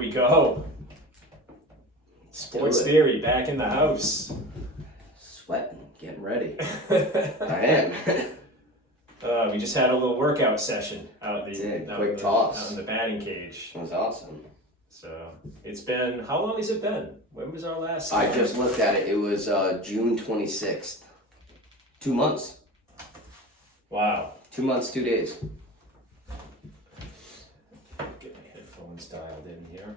we go. Sports Theory back in the house. Sweating, getting ready. I am. We just had a little workout session out toss in the batting cage. It was awesome. So it's been, how long has it been? When was our last? I just looked at it. It was June 26th. 2 months. Wow. 2 months, 2 days. Get my headphones dialed in here.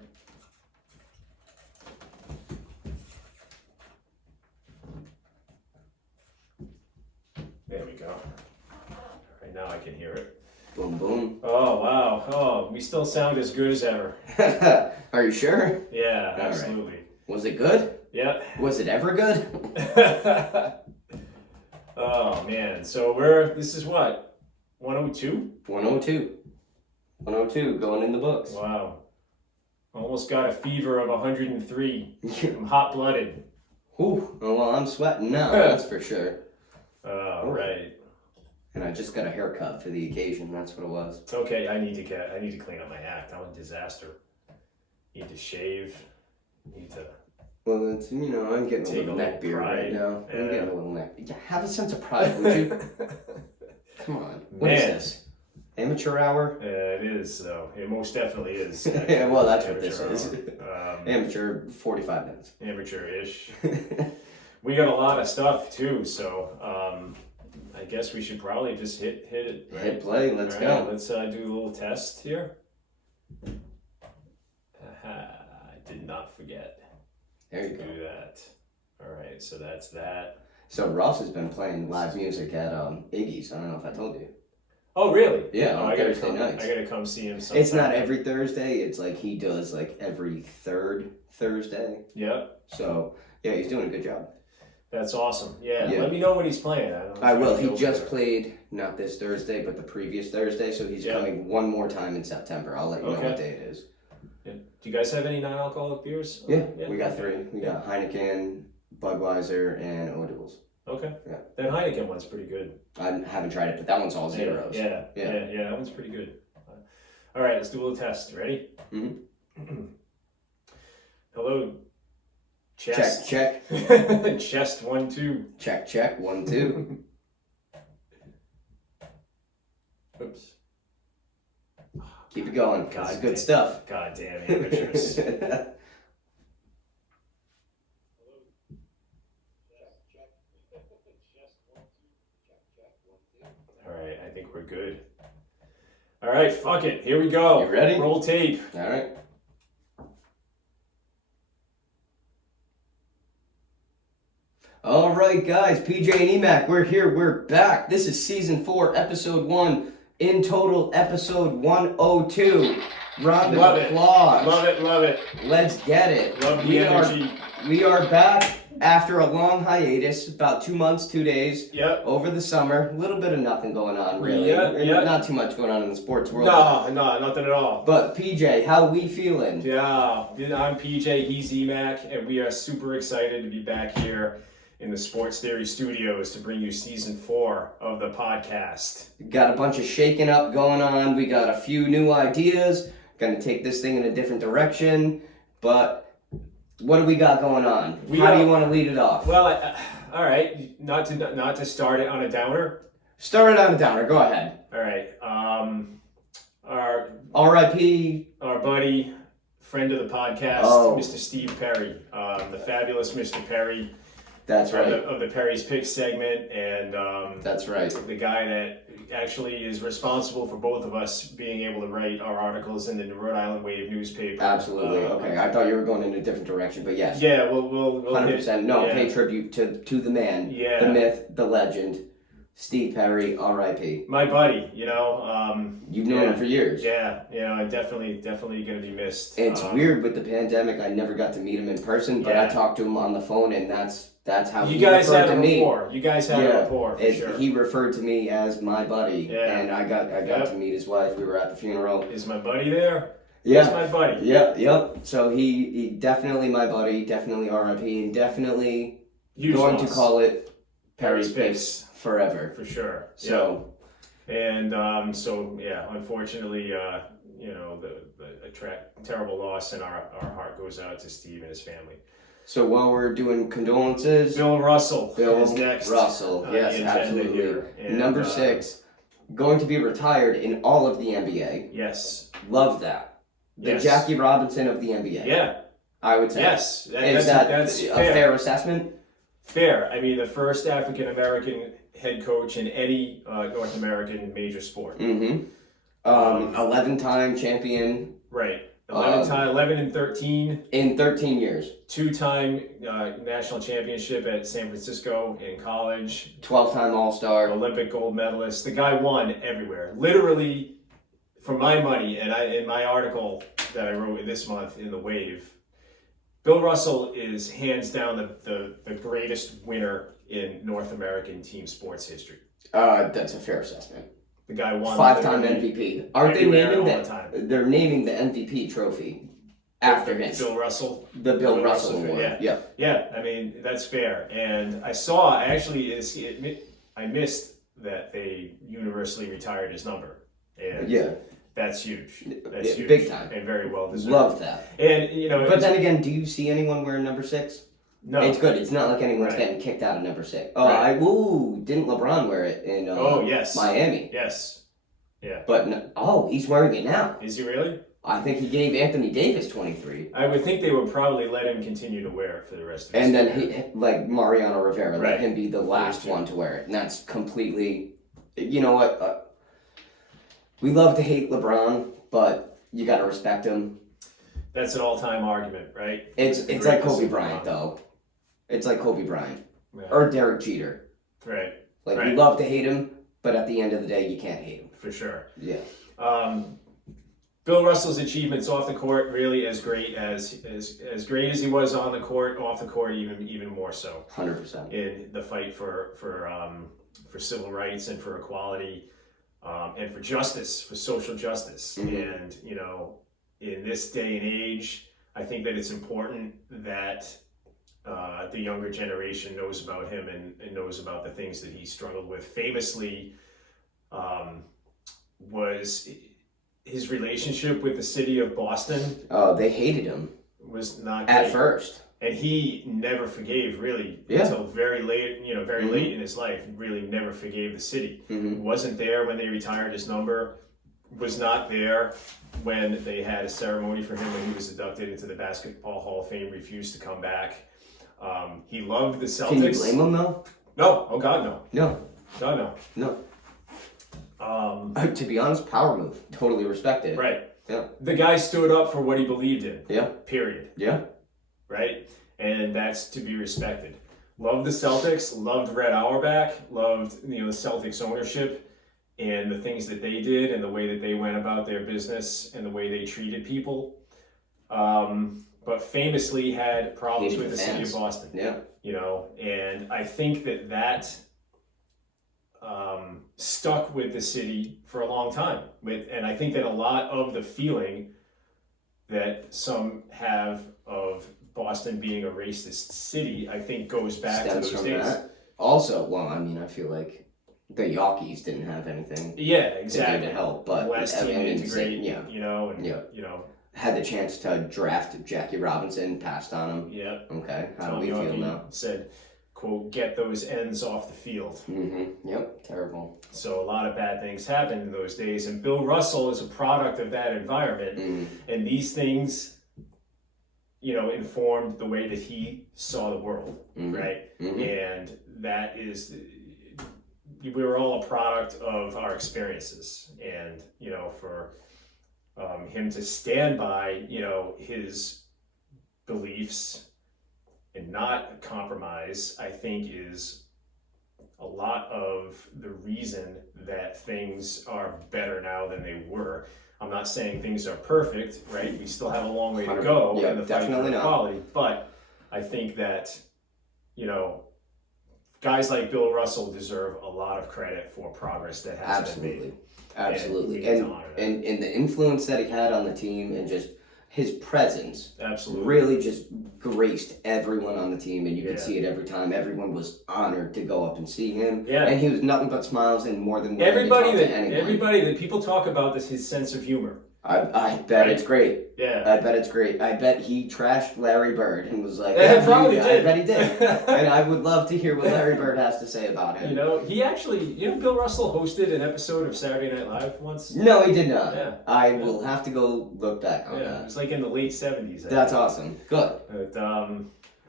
There we go. All right, now I can hear it. Boom, boom. Oh, wow. Oh, we still sound as good as ever. Are you sure? Yeah, All absolutely. Right. Was it good? Yeah. Was it ever good? Oh, man. So this is what? 102? 102. 102, going in the books. Wow. Almost got a fever of 103. I'm hot-blooded. Whew. Oh, well, I'm sweating now, that's for sure. Oh, right. And I just got a haircut for the occasion, that's what it was. It's okay. I need to clean up my act. I'm a disaster. Need to shave. Need to... Well, it's, I'm getting a little neck beard right now. Yeah. I'm getting a little neck. Yeah, have a sense of pride, would you? Come on. What is this? Amateur hour? It is, though. It most definitely is. Yeah, well, that's what this is. Amateur, 45 minutes. Amateur-ish. We got a lot of stuff, too, so I guess we should probably just hit it. Right? Hit play, let's go. Let's do a little test here. I did not forget. There you go. Do that. All right, so that's that. So Ross has been playing live music at Iggy's. I don't know if I told you. Oh, really? Yeah, on Thursday nights. I gotta come see him sometime. It's not every Thursday. It's like he does like every third Thursday. Yep. So, yeah, he's doing a good job. That's awesome. Yeah, let me know when he's playing. I will. He just played, not this Thursday, but the previous Thursday, so he's coming one more time in September. I'll let you know what day it is. Yeah. Do you guys have any non-alcoholic beers? Yeah, we got 3. We got Heineken, Budweiser, and O'Doul's. Okay. Yeah. That Heineken one's pretty good. I haven't tried it, but that one's all zeros. Yeah, that one's pretty good. All right, let's do a little test. Ready? Mm-hmm. Hello. Chest. Check. Chest 1 2. Check 1 2. Oops. Keep it going. It's good stuff. Goddamn amateurs. All right, I think we're good. All right, fuck it. Here we go. You ready? Roll tape. All right. All right, guys. PJ and EMAC, we're here. We're back. This is season 4, episode 1. In total, episode 102. Round of applause. Love it. Let's get it. Love the energy. We are back after a long hiatus, about 2 months, 2 days. Yep. Over the summer. A little bit of nothing going on, really. Yeah. Not too much going on in the sports world. No, nothing at all. But PJ, how we feeling? Yeah, I'm PJ, he's EMAC, and we are super excited to be back here in the Sports Theory Studios to bring you season 4 of the podcast. Got a bunch of shaking up going on. We got a few new ideas. Gonna take this thing in a different direction. But what do we got going on? How do you want to lead it off? Well, all right. Not to start it on a downer. Start it on a downer. Go ahead. All right. Our R.I.P. Our buddy, friend of the podcast, Mr. Steve Perry, the fabulous Mr. Perry. That's right. Of the Perry's Picks segment, and that's right. The guy that actually is responsible for both of us being able to write our articles in the Rhode Island Wave newspaper. Absolutely. Okay, I thought you were going in a different direction, but yes. Yeah, we'll 100%. Pay tribute to the man, the myth, the legend, Steve Perry, R.I.P. My buddy, You've known him for years. Yeah, definitely going to be missed. It's weird with the pandemic. I never got to meet him in person, but I talked to him on the phone, and that's how he referred to me. You guys had a rapport, for sure. He referred to me as my buddy, and I got to meet his wife. We were at the funeral. Is my buddy there? Yeah. He's my buddy. Yep. So he definitely my buddy, definitely R.I.P., and definitely going to call it Perry's Picks forever. For sure. So, and unfortunately, the terrible loss, and our heart goes out to Steve and his family. So while we're doing condolences, Bill Russell Bill is next. Russell, on yes, the agenda absolutely. here. And, Number 6, going to be retired in all of the NBA. Yes. Love that. The Yes. Jackie Robinson of the NBA. Yeah. I would say. Yes. Is That's a fair. fair assessment? Fair. I mean, the first African American head coach in any North American major sport. Mm-hmm. 11-time champion. Right. 11 and 13. In 13 years. 2-time national championship at San Francisco in college. 12-time All-Star. Olympic gold medalist. The guy won everywhere. Literally, for my money, and in my article that I wrote this month in The Wave, Bill Russell is hands down the greatest winner in North American team sports history. That's a fair assessment. The guy won 5-time MVP. Aren't they everywhere naming all the that? time. They're naming the MVP trophy after him. Bill Russell. The Bill Russell Award. Yeah. Yeah. Yeah, I mean, that's fair. And I missed that they universally retired his number. And Yeah. that's huge. That's Yeah, huge. big time. And very well deserved. Love that. And, But then again, do you see anyone wearing number 6? no. It's good. It's not like anyone's Right. getting kicked out of number 6. Right. Didn't LeBron wear it in Yes. Miami? Yes. Yeah. But he's wearing it now. Is he really? I think he gave Anthony Davis 23. I would think they would probably let him continue to wear it for the rest of his And then career. like Mariano Rivera, Right. let him be the last too. one to wear it. And that's completely, you know what? We love to hate LeBron, but you got to respect him. That's an all-time argument, right? It's The like greatest Kobe of Bryant, all. though. It's like Kobe Bryant. Yeah. Or Derek Jeter. Right. Like, we Right. love to hate him, but at the end of the day, you can't hate him. For sure. Yeah. Bill Russell's achievements off the court really as great as great as he was on the court, off the court even more so 100%. in the fight for civil rights and for equality and for justice, for social justice. Mhm. And in this day and age, I think that it's important that the younger generation knows about him and knows about the things that he struggled with. Famously, was his relationship with the city of Boston They hated him was not at great. first. And he never forgave really Yeah. until very late, very Mhm. late in his life. Really never forgave the city. Mhm. Wasn't there when they retired his number. Was not there when they had a ceremony for him when he was inducted into the Basketball Hall of Fame. Refused to come back. He loved the Celtics. Can you blame him, though? No. Oh God, no. No. No. No. No. To be honest, power move. Totally respect it. Right. Yeah. The guy stood up for what he believed in. Yeah. Period. Yeah. Right? And that's to be respected. Loved the Celtics, loved Red Auerbach, loved the Celtics ownership and the things that they did and the way that they went about their business and the way they treated people. But famously had problems Hated with the the city of fans. Boston. Yeah. And I think that stuck with the city for a long time. And I think that a lot of the feeling that some have of Boston being a racist city, I think goes back Stems to those from days. that. Also, I feel like the Yankees didn't have anything Yeah, to do exactly. to help, but West team integrate, yeah. and Had the chance to draft Jackie Robinson, passed on him. yeah. Okay, how Tom do we feel Yawkey now? said, quote, get those ends off the field. Mm-hmm. Yep, terrible. So a lot of bad things happened in those days, and Bill Russell is a product of that environment. Mm-hmm. And these things, informed the way that he saw the world, Mm-hmm. right? Mm-hmm. And that is, we were all a product of our experiences. And, for him to stand by, his beliefs and not compromise, I think is a lot of the reason that things are better now than they were. I'm not saying things are perfect, right? We still have a long way to go Yeah, in the fight for definitely not. equality, but I think that, guys like Bill Russell deserve a lot of credit for progress that has been made. Absolutely. And we need to honor that. And the influence that he had on the team and just his presence Absolutely. really just graced everyone on the team, and you could Yeah. see it every time. Everyone was honored to go up and see him. Yeah. And he was nothing but smiles and more than willing to talk to anyone. Everybody that people talk about his sense of humor. I bet it's great. Yeah. I bet it's great. I bet he trashed Larry Bird and was like, Yeah, probably I did. bet he did. And I would love to hear what Larry Bird has to say about him. You know, he actually, Bill Russell hosted an episode of Saturday Night Live once. No, he did not. Yeah. I will have to go look back on Yeah, it that. was like in the late 70s. That's awesome. Good.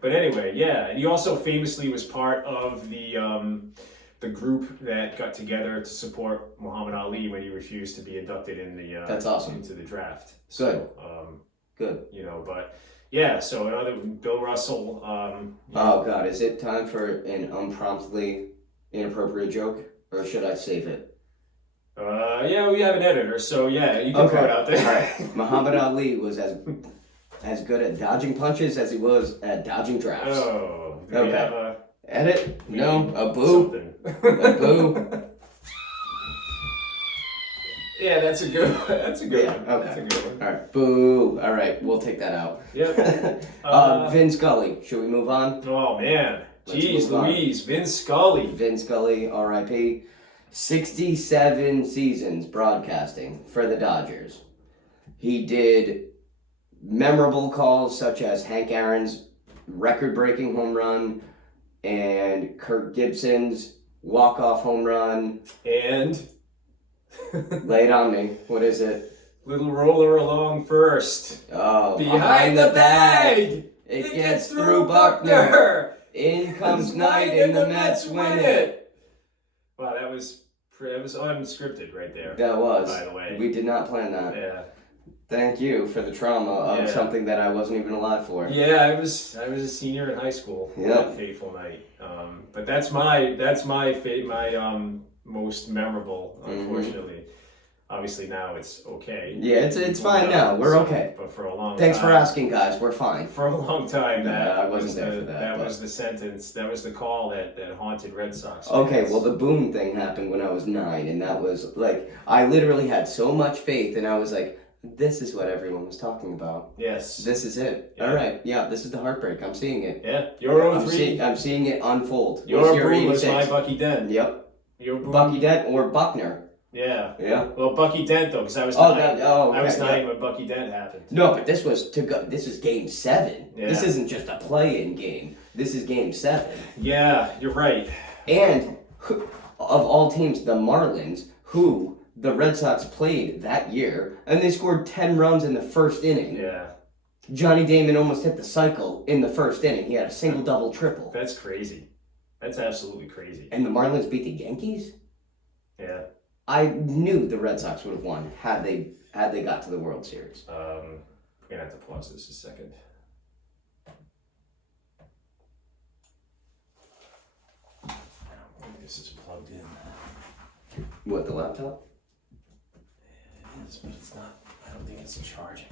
But anyway, yeah, and he also famously was part of the group that got together to support Muhammad Ali when he refused to be inducted in the That's awesome. into the draft. Good. So, Good. But yeah, so another Bill Russell. Oh God, is it time for an unpromptly inappropriate joke, or should I save it? Yeah, we have an editor, so yeah, you can throw it out there. All right. Muhammad Ali was as good at dodging punches as he was at dodging drafts. Oh, do we Okay. have a Edit? No. A boo. something? A boo. Yeah, that's a good. That's a good Yeah, one. okay. That's a good one. All right. Boo. All right. We'll take that out. Yep. Vin Scully. Should we move on? Oh man, Let's jeez, move on. Louise, Vin Scully. Vin Scully, R.I.P. 67 seasons broadcasting for the Dodgers. He did memorable calls such as Hank Aaron's record-breaking home run and Kirk Gibson's walk-off home run. And Lay it on me. What is it? little roller along first. Oh, Behind the bag. It gets through Buckner. In comes Knight and the Mets win it. Wow, that was unscripted right there. That was. By the way. We did not plan that. Yeah. Thank you for the trauma of Yeah. something that I wasn't even alive for. Yeah, I was a senior in high school. Yeah. That fateful night. But that's my most memorable, unfortunately. Obviously now it's okay. Yeah, it's fine now. We're okay. But for a long Thanks time. for asking, guys. We're fine. For a long time, that I wasn't was there the, for that, That but- was the sentence. That was the call that haunted Red Sox. Okay, fans. well, the boom thing happened when I was 9, and that was like, I literally had so much faith, and I was like, this is what everyone was talking about. Yes. This is it. Yeah. All right, yeah, this is the heartbreak. I'm seeing it. Yeah. Your I'm 03. seeing it unfold. Your What's boom was 86? my Bucky Dent. Yep. Your boom. Bucky Dent or Buckner. Yeah. Yeah. Well, Bucky Dent though, because I was Oh, 9. I was okay, 9 when Bucky Dent happened. No, but this was This is game 7. Yeah. This isn't just a play-in game. This is game 7. Yeah, you're right. And of all teams, the Marlins, who the Red Sox played that year, and they scored 10 runs in the first inning. Yeah. Johnny Damon almost hit the cycle in the first inning. He had a single, double, triple. That's crazy. That's absolutely crazy. And the Marlins beat the Yankees? Yeah. I knew the Red Sox would have won had they got to the World Series. We're gonna have to pause this a second. I don't think this is plugged in. What, the laptop? It is, but it's not. I don't think it's charging.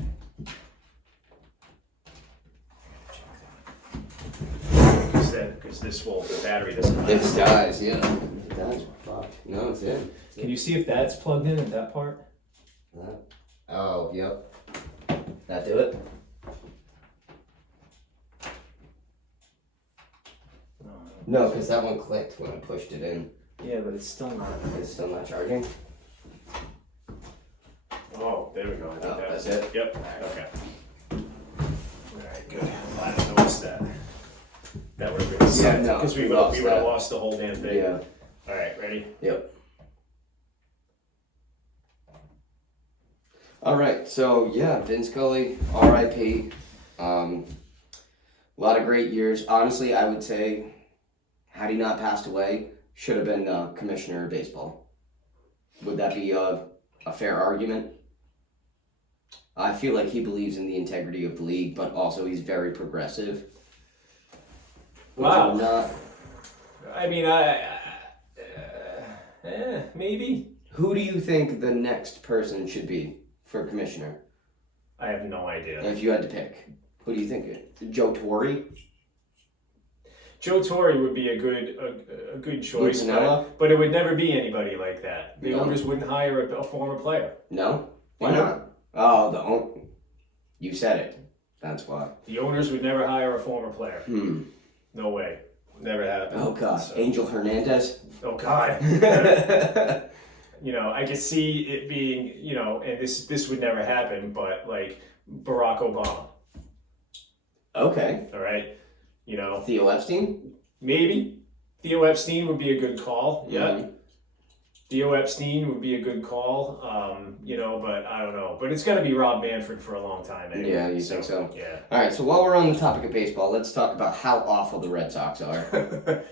Because this will, the battery doesn't. If it dies, yeah. If it dies, we're fucked. No, it's in. Can you see if that's plugged in at that part? Oh, yep. That do it? No, because that one clicked when I pushed it in. Yeah, but it's still not. It's still not charging. Oh, there we go. I think Oh, that's it? Yep. Okay. Alright, good. Glad I noticed that. That would have been something. no, Because we we would lost have that. lost the whole damn thing. Yeah. Alright, ready? Yep. All right, so yeah, Vin Scully, R.I.P. A lot of great years. Honestly, I would say, had he not passed away, should have been commissioner of baseball. Would that be a fair argument? I feel like he believes in the integrity of the league, but also he's very progressive. Which Wow. I'm not. I mean, maybe. Who do you think the next person should be for commissioner? I have no idea. If you had to pick, who do you think? Joe Torre? Joe Torre would be a good choice, Lupinella? but it would never be anybody like that. The No. owners wouldn't hire a former player. No? Why No. not? Oh, you said it. That's why. The owners would never hire a former player. No way. Never happened. Oh, God. So- Angel Hernandez? Oh God. I could see it being, and this would never happen, but like Barack Obama. Okay. All right. Theo Epstein? Maybe Theo Epstein would be a good call. Yeah. Mhm. Theo Epstein would be a good call. But I don't know. But it's going to be Rob Manfred for a long time. Anyway. Yeah, you think so? Yeah. All right, so while we're on the topic of baseball, let's talk about how awful the Red Sox are.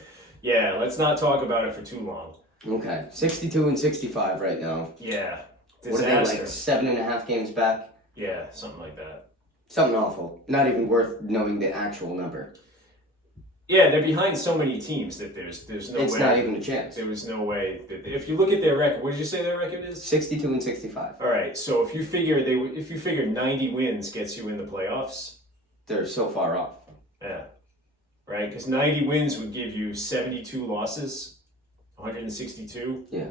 Yeah, let's not talk about it for too long. Okay, 62 and 65 right now. Yeah. What are they, like 7.5 games back? Yeah, something like that. Something awful. Not even worth knowing the actual number. Yeah, they're behind so many teams that there's no way. It's not even a chance. There was no way that if you look at their record, what did you say their record is? 62 and 65. All right, so if you figure 90 wins gets you in the playoffs, They're so far off. yeah, right? Because 90 wins would give you 72 losses, 162. Yeah.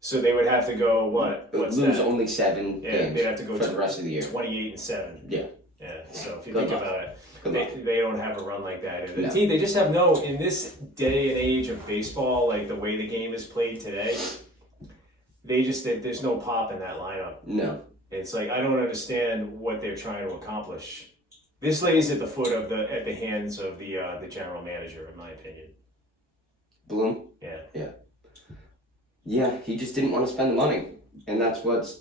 So they would have to go what? What's Lose that? only 7 Yeah, games they'd have to go for the rest of the year. 28 and 7. Yeah. Yeah. So if you Good think luck. about it, Good luck. they don't have a run like that. And the No. team, they just have no, in this day and age of baseball, like the way the game is played today, there's no pop in that lineup. No. It's like, I don't understand what they're trying to accomplish. This lays at the hands of the general manager, in my opinion. Bloom? Yeah. Yeah, he just didn't want to spend the money. And that's what's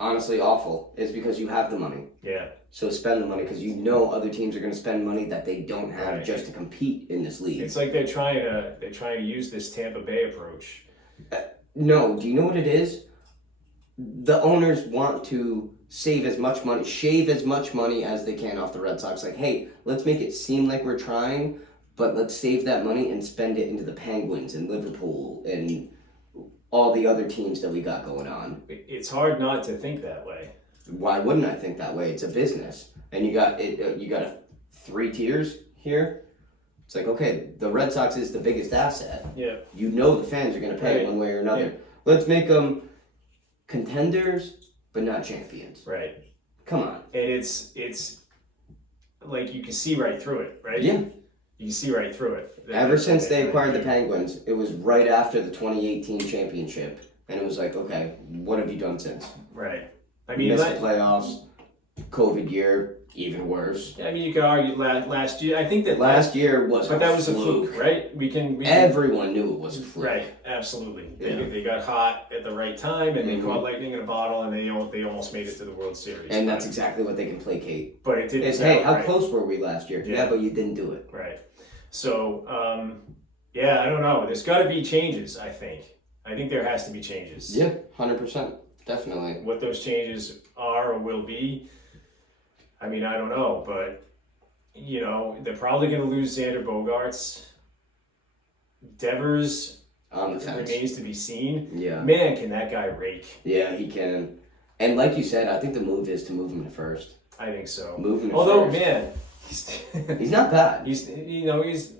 honestly awful, is because you have the money. Yeah. So spend the money, because you know other teams are going to spend money that they don't have Right. just to compete in this league. It's like they're trying to use this Tampa Bay approach. No, do you know what it is? The owners want to shave as much money as they can off the Red Sox. Like, hey, let's make it seem like we're trying, but let's save that money and spend it into the Penguins and Liverpool and all the other teams that we got going on. It's hard not to think that way. Why wouldn't I think that way? It's a business, and you got 3 tiers here. It's like, okay, the Red Sox is the biggest asset. Yeah. You know the fans are going to pay Right. one way or another. Yeah. Let's make them contenders, but not champions. Right. Come on. And it's like you can see right through it, right? Yeah. You can see right through it. Ever since they acquired the Penguins, it was right after the 2018 championship, and it was like, okay, what have you done since? Right. I mean, Missed the playoffs, COVID year, even worse. you could argue last year. I think that Last year was but a that was a fluke. fluke, right? We can Everyone knew it was a fluke. right, absolutely. Yeah. They got hot at the right time, and Mhm. they caught lightning in a bottle, and they almost made it to the World Series. And that's exactly what they can placate. But it didn't. It's, hey, how right. close were we last year? Yeah. Yeah, but you didn't do it. Right. So, I don't know. There's got to be changes, I think. I think there has to be changes. Yeah, 100%. Definitely. What those changes are or will be, I don't know. But, they're probably going to lose Xander Bogaerts. Devers On the fence. remains to be seen. Yeah. Man, can that guy rake. Yeah, he can. And like you said, I think the move is to move him to first. I think so. Move him to Although, first. man, He's not bad. he's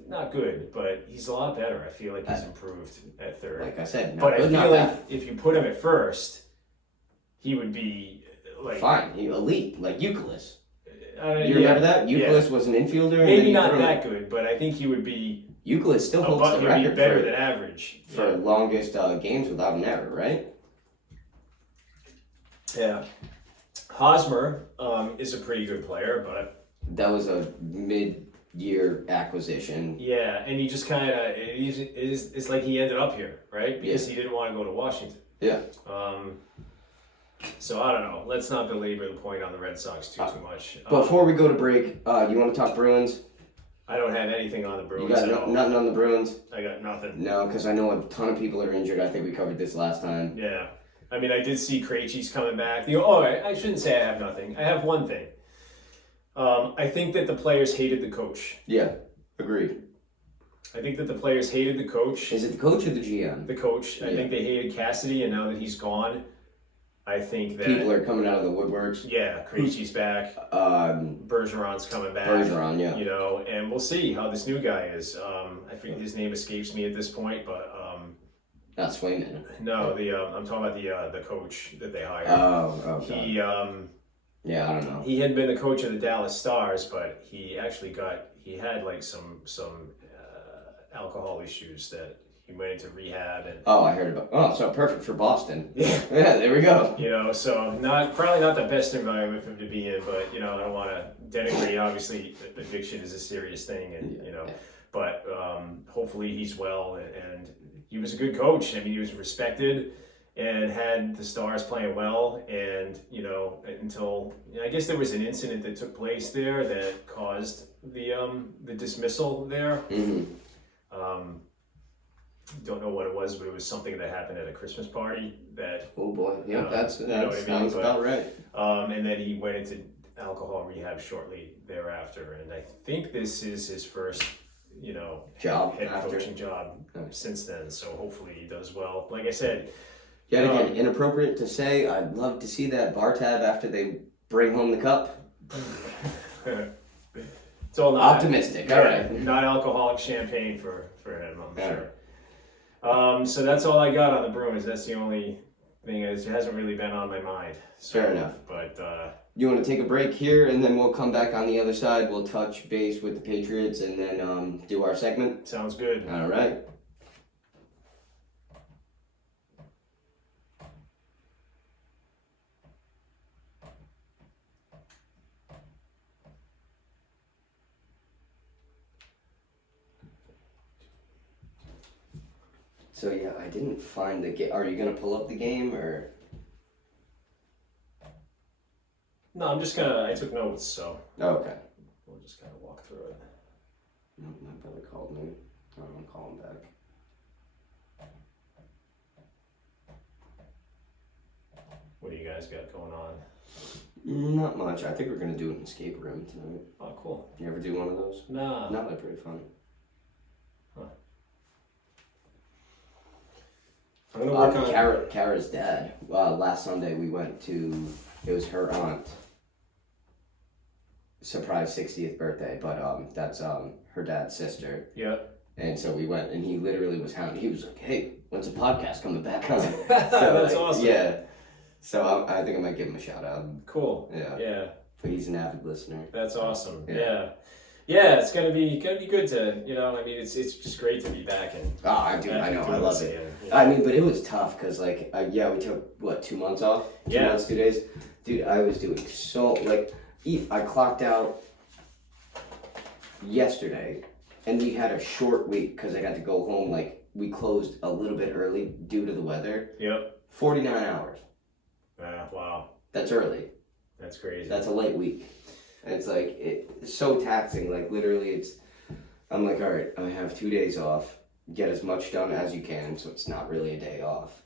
not good, but he's a lot better. I feel like he's improved at third. Like I said, not But good, I not feel bad. like if you put him at first, he would be like Fine. He elite, like Euclid. You You remember that? Euclid was an infielder. And then Maybe you not threw him- that good, but I think he would be Euclid still holds the he'd be record better for, than average. for longest games without an error, right? Yeah. Hosmer is a pretty good player, but That was a mid-year acquisition. yeah, and he just kind of it's like he ended up here, right? Because he didn't want to go to Washington. Yeah. So I don't know. Let's not belabor the point on the Red Sox too much. Before we go to break, you want to talk Bruins? I don't have anything on the You Bruins got at all. nothing on the Bruins? I got nothing. No, because I know a ton of people are injured. I think we covered this last time. Yeah. I did see Krejci's coming back. I shouldn't say I have nothing. I have one thing. I think that the players hated the coach. Yeah, agreed. I think that the players hated the coach. Is it the coach or the GM? The coach. I Yeah. think they hated Cassidy, and now that he's gone, I think that People are coming out of the woodworks. yeah, Krejci's back. Bergeron's coming back. Bergeron, yeah. And we'll see how this new guy is. I think his name escapes me at this point, but Not Swayman. no, I'm talking about the coach that they hired. Oh, okay. He Yeah, I don't know. he had been the coach of the Dallas Stars, but he actually had like some alcohol issues that he went into rehab and Oh, I heard about. Oh, so perfect for Boston. yeah. Yeah, there we go. So probably not the best environment for him to be in, but I don't want to denigrate. Obviously, addiction is a serious thing, and but hopefully he's well. And he was a good coach. I mean, he was respected and had the Stars playing well. And until I guess there was an incident that took place there that caused the dismissal there. Mm-hmm. Don't know what it was, but it was something that happened at a Christmas party that. Oh boy, yeah, that what sounds about right. And then he went into alcohol rehab shortly thereafter, and I think this is his first, Job head after. coaching job since then. So hopefully he does well. Like I said, Yet again, inappropriate to say. I'd love to see that bar tab after they bring home the cup. it's all not Optimistic. All right. Not alcoholic champagne for him, I'm sure. So that's all I got on the Bruins. That's the only thing. It hasn't really been on my mind. So, Fair enough. But You want to take a break here, and then we'll come back on the other side. We'll touch base with the Patriots, and then do our segment. sounds good. All right. So yeah, I didn't find the game. Are you gonna pull up the game or? No, I took notes, so Oh, okay. we'll just kind of walk through it. No, my brother called me. I'm calling back. What do you guys got going on? Not much. I think we're gonna do an escape room tonight. Oh, cool. You ever do one of those? Nah. No, they're pretty fun. I'm gonna work on Kara's dad. Last Sunday we went to. It was her aunt. Surprise 60th birthday, but that's her dad's sister. Yeah. And so we went, and he literally was hounding. He was like, "Hey, when's the podcast coming back on?" So, That's awesome. Yeah. So I think I might give him a shout out. Cool. Yeah. Yeah. But he's an avid listener. That's awesome. Yeah. Yeah, it's gonna be good to I mean it's just great to be back and. Oh, I do. I know. I love it. And, I mean, but it was tough because we took 2 months off. 2 Yeah. months, 2 days. Dude, I was doing so I clocked out yesterday, and we had a short week because I got to go home. We closed a little bit early due to the weather. Yep. 49 hours. Wow. That's early. That's crazy. That's a light week. And it's so taxing. Literally, I'm like, all right, I have 2 days off. Get as much done as you can, so it's not really a day off.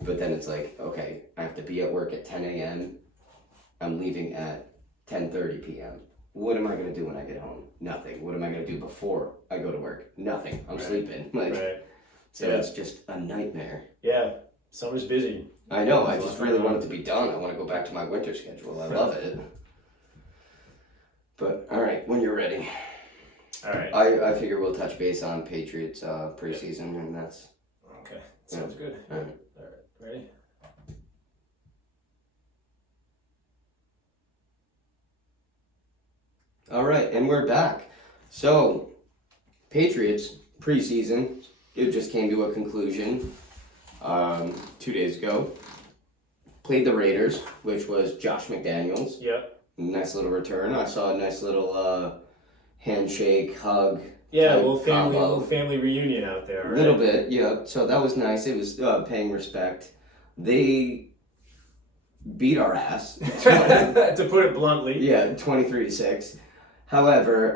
But then it's like, okay, I have to be at work at 10 a.m. I'm leaving at 10:30 p.m. What am I going to do when I get home? Nothing. What am I going to do before I go to work? Nothing. I'm sleeping. Right. So Yeah. it's just a nightmare. Yeah. Summer's busy. I know. I just really want it to be done. I want to go back to my winter schedule. I love it. But all right, when you're ready. All right. I figure we'll touch base on Patriots preseason, and that's Okay. Sounds good. all right. All right. Ready? All right, and we're back. So, Patriots preseason, it just came to a conclusion 2 days ago. Played the Raiders, which was Josh McDaniels. Yep. Nice little return. I saw a nice little handshake, hug. Yeah, type little combo. family reunion out there. A Right? little bit, yeah. So that was nice. It was paying respect. They beat our ass. To put it bluntly. Yeah, 23-6. However,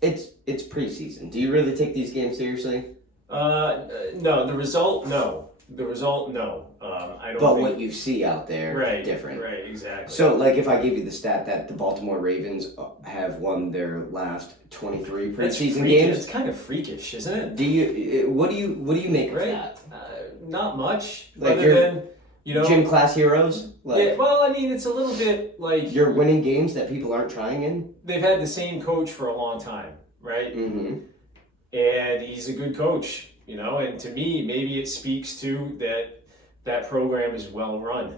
it's preseason. Do you really take these games seriously? No. The result, no. I don't. But think... what you see out there, different. Right. Exactly. So, if I give you the stat that the Baltimore Ravens have won their last 23 preseason games, It's kind of freakish, isn't it? do you? What do you make of that? Not much. Like other than Gym class heroes? yeah. Well, I mean, it's a little bit like You're winning games that people aren't trying in? they've had the same coach for a long time, right? Mm-hmm. And he's a good coach, and to me, maybe it speaks to that program is well run,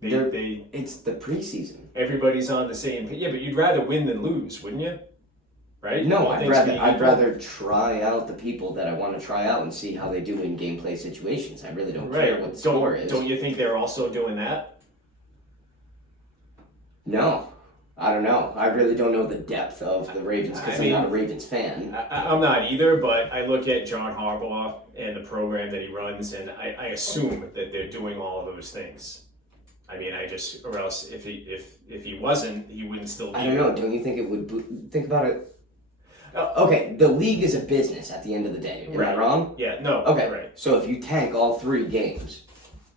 They It's the preseason. everybody's on the same. Yeah, but you'd rather win than lose, wouldn't you? right? No, All I'd things rather being I'd equal. rather try out the people that I want to try out and see how they do in gameplay situations. I really don't care what the score is. Don't you think they're also doing that? No, I don't know. I really don't know the depth of the Ravens because I'm not a Ravens fan. I'm not either, but I look at John Harbaugh and the program that he runs, and I assume that they're doing all of those things. I mean, or else if he wasn't, he wouldn't still be. I don't know. Don't you think it would? Think about it. Oh. Okay, the league is a business at the end of the day. Am I wrong? Yeah, no. Okay, Right. so if you tank all 3 games,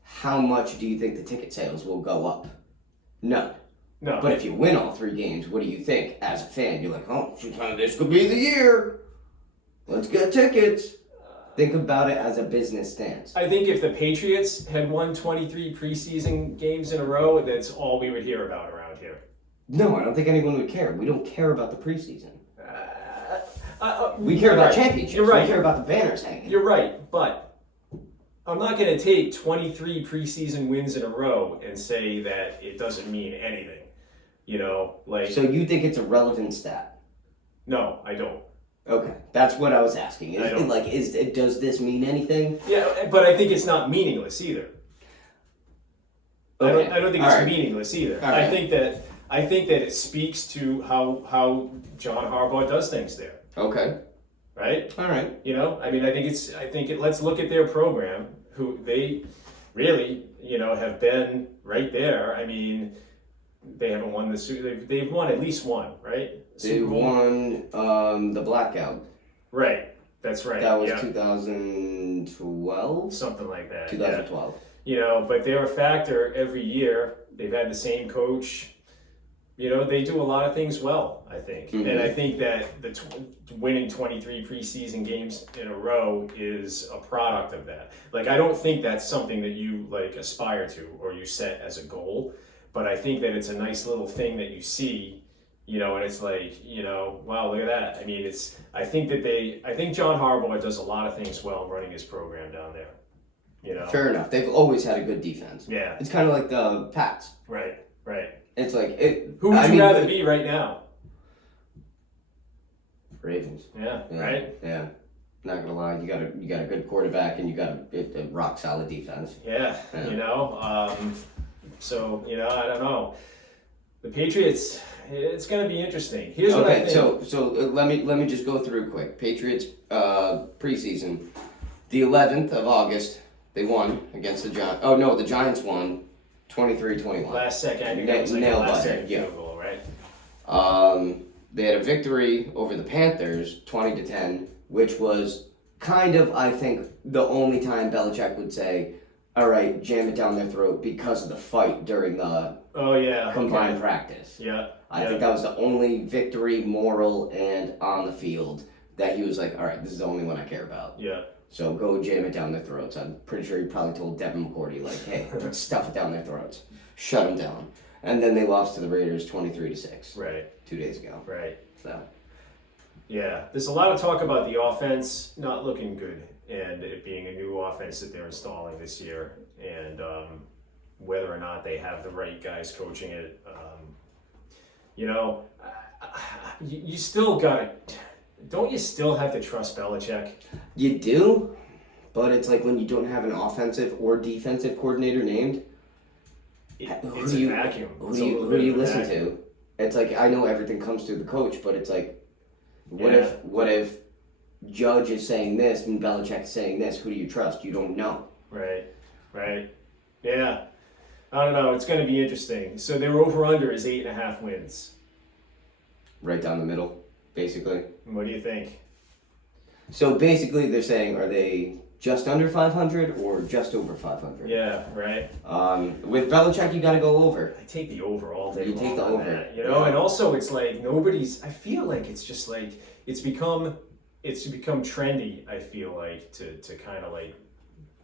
how much do you think the ticket sales will go up? None. No. But if you win all 3 games, what do you think as a fan? You're like, oh, this could be the year. Let's get tickets. Think about it as a business stance. I think if the Patriots had won 23 preseason games in a row, that's all we would hear about around here. No, I don't think anyone would care. We don't care about the preseason. We You're care about right. championships. You're right. We care about the banners hanging. You're right, but I'm not going to take 23 preseason wins in a row and say that it doesn't mean anything. You know, like. So you think it's a relevant stat? No, I don't. Okay, that's what I was asking. I don't. Does this mean anything? Yeah, but I think it's not meaningless either. Okay. I don't think All it's right. meaningless either. All right. I think that it speaks to how John Harbaugh does things there. Okay. Right? All right. You know, I mean, let's look at their program, who they really, have been right there. I mean, they haven't won the Super. They've won at least one, right? They Super Bowl? won the blackout. Right. That's right. That was yeah. 2012? Something like that. 2012. Yeah. But they're a factor every year. They've had the same coach. They do a lot of things well, I think. Mhm. And I think that winning 23 preseason games in a row is a product of that. Like, I don't think that's something that you, aspire to or you set as a goal. But I think that it's a nice little thing that you see, and it's like, wow, look at that. I mean, I think John Harbaugh does a lot of things well running his program down there, Fair enough. They've always had a good defense. Yeah. It's kind of like the Pats. Right. It's like Who would you rather be right now? Ravens. Yeah, right? Yeah. Not gonna lie, you got a good quarterback and you got a rock solid defense. Yeah, Yeah. So, I don't know. The Patriots, it's going to be interesting. Here's what I Okay, think. so let me just go through quick. Patriots preseason, the 11th of August, they won against the Giants. Oh no, the Giants won 23-21. Last second, I think that was like the Nail last biter, second yeah. field goal, right? They had a victory over the Panthers, 20-10, which was kind of, I think, the only time Belichick would say, all right, jam it down their throat because of the fight during the Oh, yeah. combined okay. practice. Yeah. I think that was the only victory, moral, and on the field that he was like, all right, this is the only one I care about. Yeah. So go jam it down their throats. I'm pretty sure he probably told Devin McCourty, like, hey, stuff it down their throats. Shut them down. And then they lost to the Raiders 23-6 Right. 2 days ago. Right. So, Yeah. There's a lot of talk about the offense not looking good and it being a new offense that they're installing this year and whether or not they have the right guys coaching it. You still got to... Don't you still have to trust Belichick? you do, but it's like when you don't have an offensive or defensive coordinator named, It's a vacuum. Who It's do a you, little who do bit you of a listen vacuum. to? It's like, I know everything comes through the coach, but it's like, what Yeah. if Judge is saying this and Belichick is saying this? Who do you trust? You don't know. Right. Yeah. I don't know. It's going to be interesting. So their over-under is 8.5 wins. Right down the middle, basically. What do you think? So basically, they're saying, are they just under 500 or just over 500? Yeah, right. With Belichick, you got to go over. I take the over all day You long take the on over. that, Yeah. And also it's like I feel like it's just like it's become trendy. I feel like to kind of like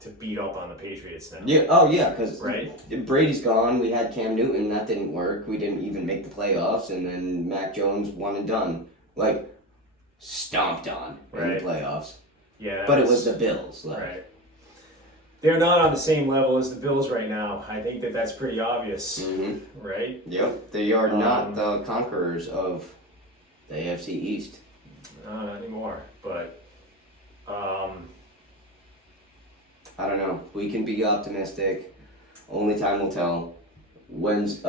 to beat up on the Patriots now. Yeah. Oh, yeah. Because Right. Brady's gone. We had Cam Newton. That didn't work. We didn't even make the playoffs. And then Mac Jones one and done. Like stomped on in Right. the playoffs. Yeah. But it was the Bills. Like, right. They're not on the same level as the Bills right now. I think that's pretty obvious, Mm-hmm. right? Yep. They are not Um, the conquerors of the AFC East. Not anymore. But I don't know. We can be optimistic. Only time will tell. When's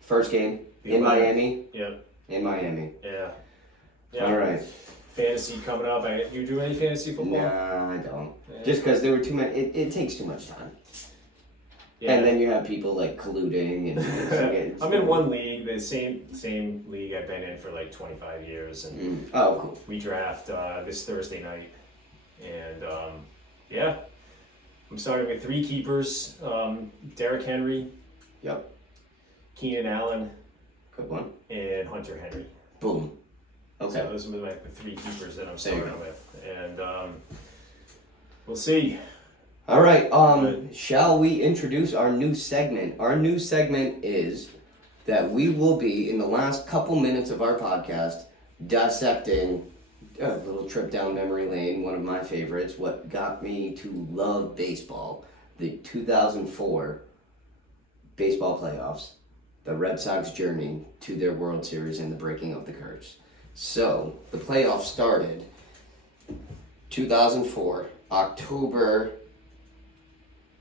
first game in Miami? Yep. In Miami. Yeah. All right. Fantasy coming up. You do any fantasy football? Nah, I don't. Yeah. Just because there were too many. It takes too much time. Yeah. And then you have people like colluding and. I'm in one league, the same league I've been in for like 25 years, and Oh, cool. we draft this Thursday night, and yeah, I'm starting with 3 keepers: Derrick Henry, Yep. Keenan Allen, Good one. and Hunter Henry. Boom. Okay. So those are like the 3 keepers that I'm There you starting go. with, and we'll see. All right. Shall we introduce our new segment? Our new segment is that we will be in the last couple minutes of our podcast dissecting a little trip down memory lane. One of my favorites. What got me to love baseball? The 2004 baseball playoffs. The Red Sox journey to their World Series and the breaking of the curse. So the playoffs started 2004 October.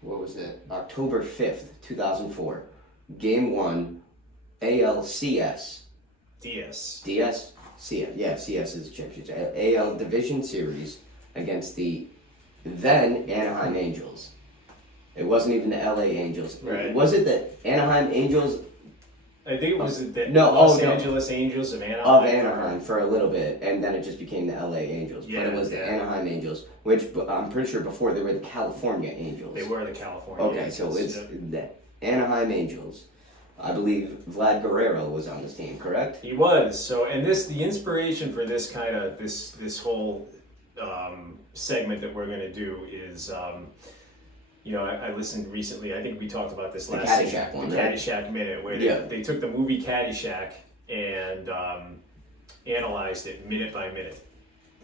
What was it? October 5th, 2004. Game 1, ALCS. DS. DS? CS. Yeah, CS is the championship. AL Division Series against the then Anaheim Angels. It wasn't even the LA Angels. Right. Was it the Anaheim Angels I think it was the No, Los no. Angeles Angels of Anaheim. of Anaheim for a little bit, and then it just became the LA Angels. But Yeah, it was the yeah. Anaheim Angels, which I'm pretty sure before they were the California Angels. They were the California. Okay, so Angels. it's Yep. the Anaheim Angels. I believe Vlad Guerrero was on this team, correct? He was. So, and the inspiration for this kind of this whole segment that we're going to do is, I listened recently. I think we talked about this The last Caddyshack one, the right? Caddyshack Minute, where Yeah. they took the movie Caddyshack and analyzed it minute by minute.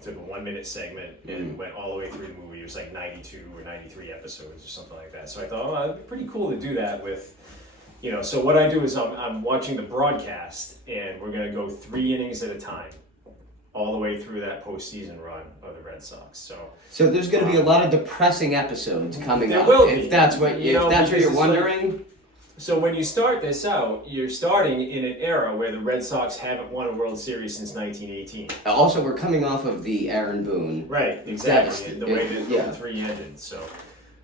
Took a 1-minute segment and went all the way through the movie. It was like 92 or 93 episodes or something like that. So I thought, it'd be pretty cool to do that with. So what I do is I'm watching the broadcast, and we're going to go 3 innings at a time, all the way through that postseason run of the Red Sox. So there's going to be a lot of depressing episodes coming There up. will if be. that's what Because you're it's wondering. So when you start this out, you're starting in an era where the Red Sox haven't won a World Series since 1918. Also, we're coming off of the Aaron Boone. Right, exactly. Devastating. The way that Yeah. the 3 ended.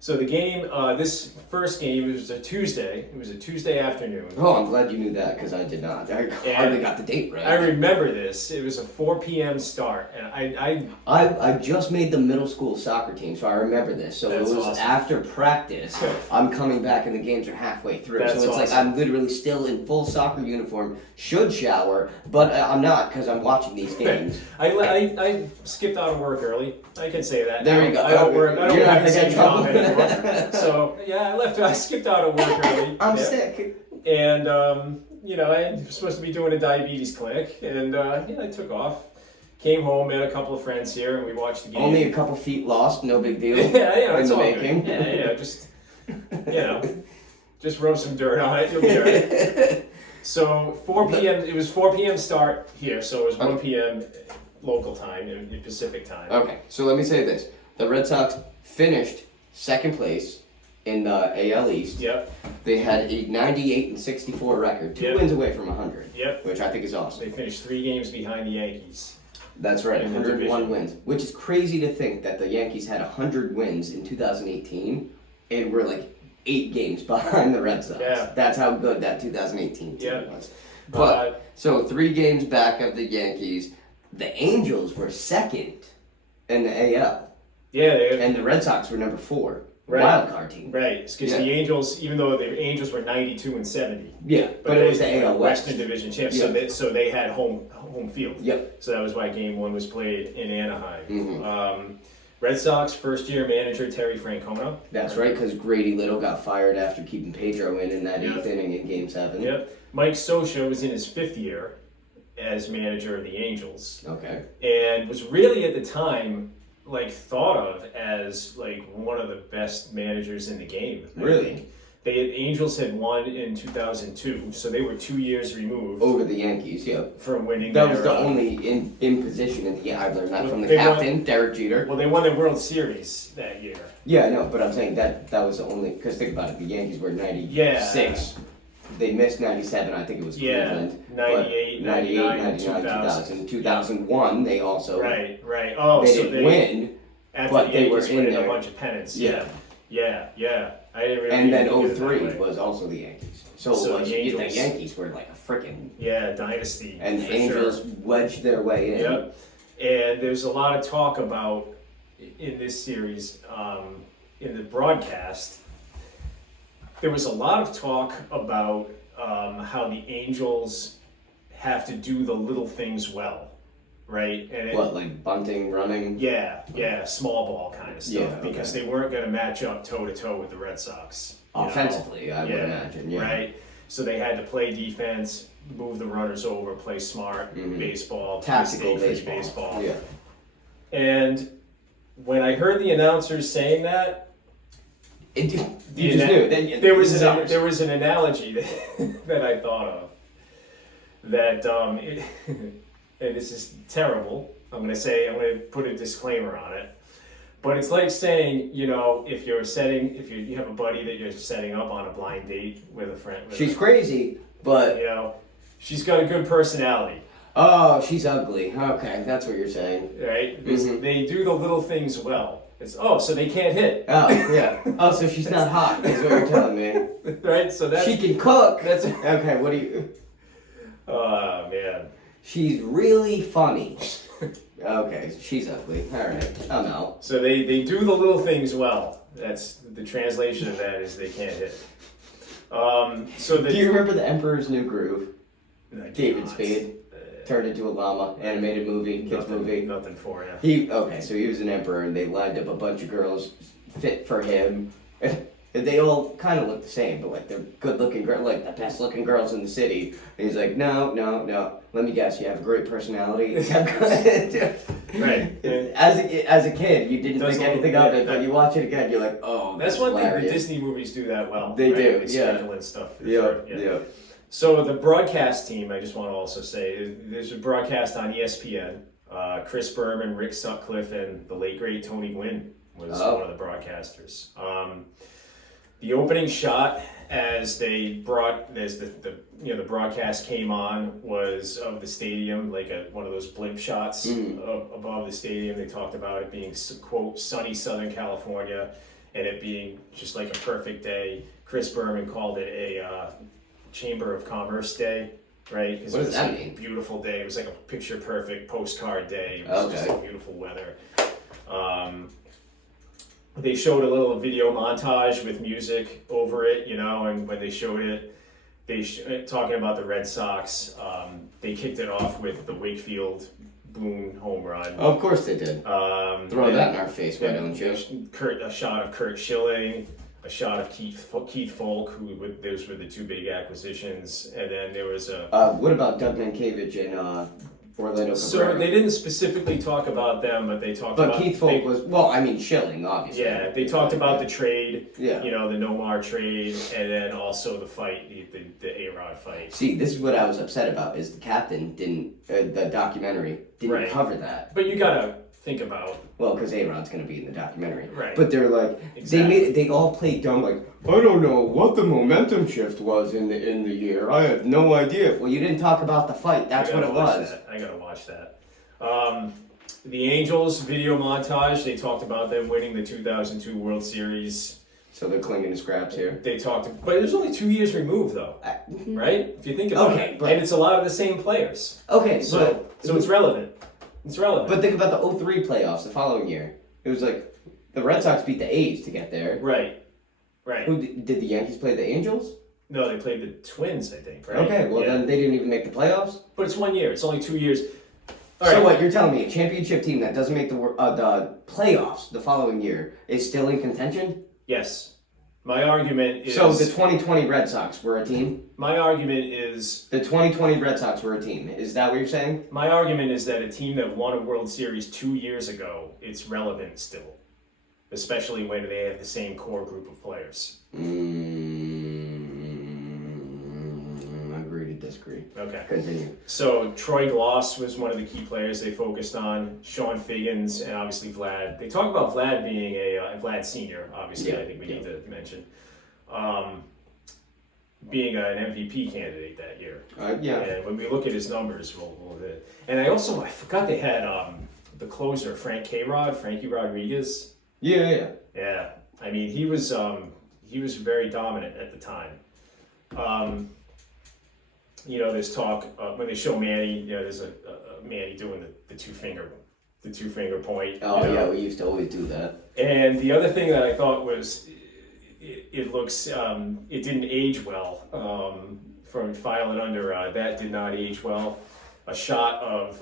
So the game, this first game, it was a Tuesday. It was a Tuesday afternoon. Oh, I'm glad you knew that because I did not. I hardly got the date right. I remember this. It was a 4 p.m. start, and I just made the middle school soccer team, so I remember this. So That's it was awesome. after practice. I'm coming back and the games are halfway through. That's so it's like awesome. I'm literally still in full soccer uniform, should shower, but I'm not because I'm watching these games. I skipped out of work early. I can say that. There you go. I don't work. I don't You're work not the gonna get same job trouble. anymore. So yeah, I skipped out of work early. I'm Yeah. sick. And I was supposed to be doing a diabetes clinic, and I took off. Came home, met a couple of friends here, and we watched the game. Only a couple feet lost, no big deal. yeah, in it's the all making. good. Yeah, just rub some dirt on it. You'll be all right. So 4 p.m. It was 4 p.m. start here, so it was 1 p.m. local time in Pacific time. Okay, so let me say this: the Red Sox finished second place in the AL East. Yep, They had a 98-64 record, 2 Yep. wins away from 100, yep. which I think is awesome. They finished 3 games behind the Yankees. That's right, in the 101 division. wins, which is crazy to think that the Yankees had 100 wins in 2018 and were like 8 games behind the Red Sox. Yeah. That's how good that 2018 team Yeah. was. But so 3 games back of the Yankees, the Angels were second in the AL, and the Red Sox were number 4, Right. wild card team. right. Because Yeah. the Angels, even though the Angels were 92 and 70, Yeah, but it was the AL West. Western Division champs, Yeah. so they had home field. Yep. So that was why Game 1 was played in Anaheim. Mhm. Red Sox first year manager Terry Francona. That's right, because Grady Little got fired after keeping Pedro in that Yeah. 8th inning in Game 7. Yep. Mike Scioscia was in his 5th year as manager of the Angels, Okay. and was really at the time thought of as one of the best managers in the game. I Really? think. Angels had won in 2002, so they were 2 years removed Over the Yankees, yeah. from winning. That was their, the only in position in the I've learned that from the they won- captain, Derek Jeter. Well, they won the World Series that year. Yeah, no, but I'm saying that was the only, because think about it, the Yankees were 96. They missed 97, I think it was Yeah, Cleveland. 98, 99, 2000. 2001, they also, Right. Oh, they so didn't win, after but the they were Yankees in winning there. a bunch of pennants. Yeah. Yeah. I didn't really. and then even look at it that 03 way. was also the Yankees. So, So like, the the Angels- Yankees were like a freaking, Yeah, dynasty. and the for Angels Sure. wedged their way in. Yep. And there's a lot of talk about in this series, in the broadcast. There was a lot of talk about how the Angels have to do the little things well, right? And it, What, like bunting, running? yeah, small ball kind of stuff, Yeah, okay. because they weren't going to match up toe to toe with the Red Sox. you know? Offensively, I would imagine, yeah. Right. So they had to play defense, move the runners over, play smart Mhm. baseball, Tactical mistake-free baseball. Yeah. And when I heard the announcers saying that, You The just ana- knew. Then, there was this is an, ours. there was an analogy that I thought of that and this is terrible. I'm gonna put a disclaimer on it, but it's like saying, if you have a buddy that you're setting up on a blind date with a friend. She's crazy, but She's got a good personality, oh, she's ugly. Okay, that's what you're saying. right? Mhm. They do the little things well. So they can't hit, Oh, yeah. Oh, so she's not hot, is what you're telling me. right? So that's She can cook. that's. Okay, what do you... Oh man. She's really funny. Okay, she's ugly. Alright, I'm out. So they do the little things well. That's the translation of that is they can't hit. So Do you remember The Emperor's New Groove? I David cannot. Spade turned into a llama, animated movie, kids movie. Nothing for you. So he was an emperor, and they lined up a bunch of girls fit for him. And they all kind of look the same, but like they're good-looking girls, like the best-looking girls in the city. And he's like, no. Let me guess, you have a great personality. Right. As a kid, you didn't Doesn't think anything look- of it, but you watch it again, you're like, oh, That's one thing the hilarious. Disney movies do that well. They right? do, They yeah. sprinkle in stuff. Yeah. So the broadcast team, I just want to also say, there's a broadcast on ESPN. Chris Berman, Rick Sutcliffe, and the late great Tony Gwynn was one of the broadcasters. The opening shot as the broadcast came on was of the stadium, like one of those blimp shots above the stadium. They talked about it being, quote, sunny Southern California, and it being just like a perfect day. Chris Berman called it a Chamber of Commerce day, right? Because What it does was that like mean? a beautiful day. It was like a picture perfect postcard day. It was just Okay. like beautiful weather. They showed a little video montage with music over it, and when they showed it, talking about the Red Sox, they kicked it off with the Wakefield Boone home run. Of course they did. Throw that in our face, why don't you? A shot of Kurt Schilling, a shot of Keith Folk, those were the two big acquisitions, and then there was a. What about Doug Mankiewicz and Orlando So Cabrera? they didn't specifically talk about them, but they talked But about. Keith Folk was, Schilling, obviously. Yeah, they talked about the trade. Yeah. The Nomar trade, and then also the fight, the A-Rod fight. See, this is what I was upset about, is the captain didn't, the documentary didn't Right. cover that. But you gotta think about. Well, because A-Rod's going to be in the documentary. Right. But they're like, Exactly. they all played dumb, like, I don't know what the momentum shift was in the year. I have no idea. Well, you didn't talk about the fight. That's I what gotta it watch was. that. I gotta watch that. The Angels video montage. They talked about them winning the 2002 World Series. So they're clinging to scraps here. They talked, but it was only 2 years removed, though, right? If you think about Okay, it, but- and it's a lot of the same players. Okay, So it's relevant. It's relevant. But think about the 03 playoffs the following year. It was like the Red Sox beat the A's to get there. right. Who did the Yankees play the Angels? No, they played the Twins, I think. Right. Okay, well Yeah. then they didn't even make the playoffs. But it's 1 year. It's only 2 years. All So right. what you're telling me, a championship team that doesn't make the playoffs the following year is still in contention? Yes. My argument is. So the 2020 Red Sox were a team. My argument is. The 2020 Red Sox were a team. Is that what you're saying? My argument is that a team that won a World Series 2 years ago, it's relevant still, especially when they have the same core group of players. disagree. Okay. Continue. So Troy Gloss was one of the key players they focused on. Sean Figgins and obviously Vlad. They talk about Vlad being Vlad Senior. Obviously, Yeah, I think we yeah. need to mention being an MVP candidate that year. Yeah. And when we look at his numbers, and I forgot they had the closer Frankie Rodriguez. Yeah. Yeah, I mean he was very dominant at the time. There's talk when they show Manny. There's a Manny doing the two finger point. Oh yeah, we used to always do that. And the other thing that I thought was it looks it didn't age well from File It Under. That did not age well. A shot of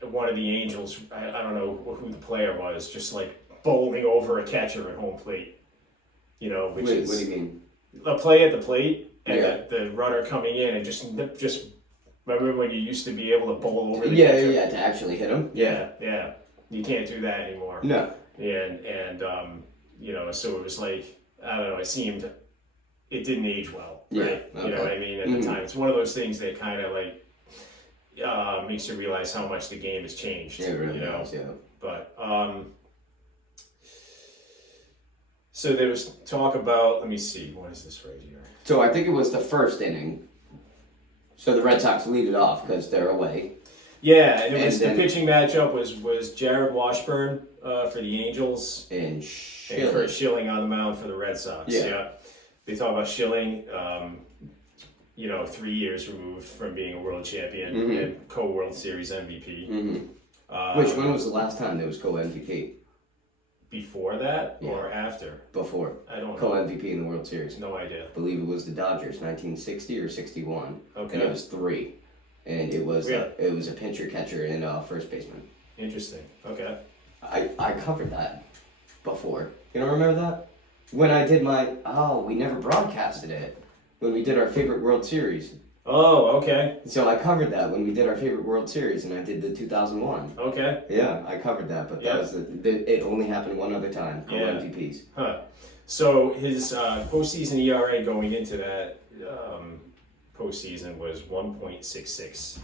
one of the Angels. I don't know who the player was. Just like bowling over a catcher at home plate. Which Wait, is what do you mean? a play at the plate and Yeah. the runner coming in and just remember when you used to be able to bowl over the Yeah, catcher? yeah, to actually hit him. Yeah. You can't do that anymore. No. And so it was like, I don't know, it didn't age well. Yeah, Right? You know what I mean? At the time, it's one of those things that kind of like makes you realize how much the game has changed. It really is, yeah. But so there was talk about, let me see, what is this right here? So I think it was the first inning. So the Red Sox lead it off because they're away. Yeah, and it was then- the pitching matchup was Jared Washburn for the Angels And and Schilling. Kurt Schilling on the mound for the Red Sox. Yeah. They talk about Schilling, 3 years removed from being a world champion Mhm. and co-World Series MVP. Mm-hmm. Which, when was the last time there was co-MVP? Before that Yeah. or after? Before. I don't know. Co-MVP in the World Series. No idea. I believe it was the Dodgers, 1960 or 61. Okay. And it was 3. And it was Really? it was a pitcher, catcher, and first baseman. Interesting. Okay. I covered that before. You don't remember that? When I did we never broadcasted it. When we did our favorite World Series. Oh, okay. So I covered that when we did our favorite World Series, and I did the 2001. Okay. Yeah, I covered that, but Yeah. that was it only happened one other time. Yeah. MVPs. Huh. So his postseason ERA going into that postseason was 1.66.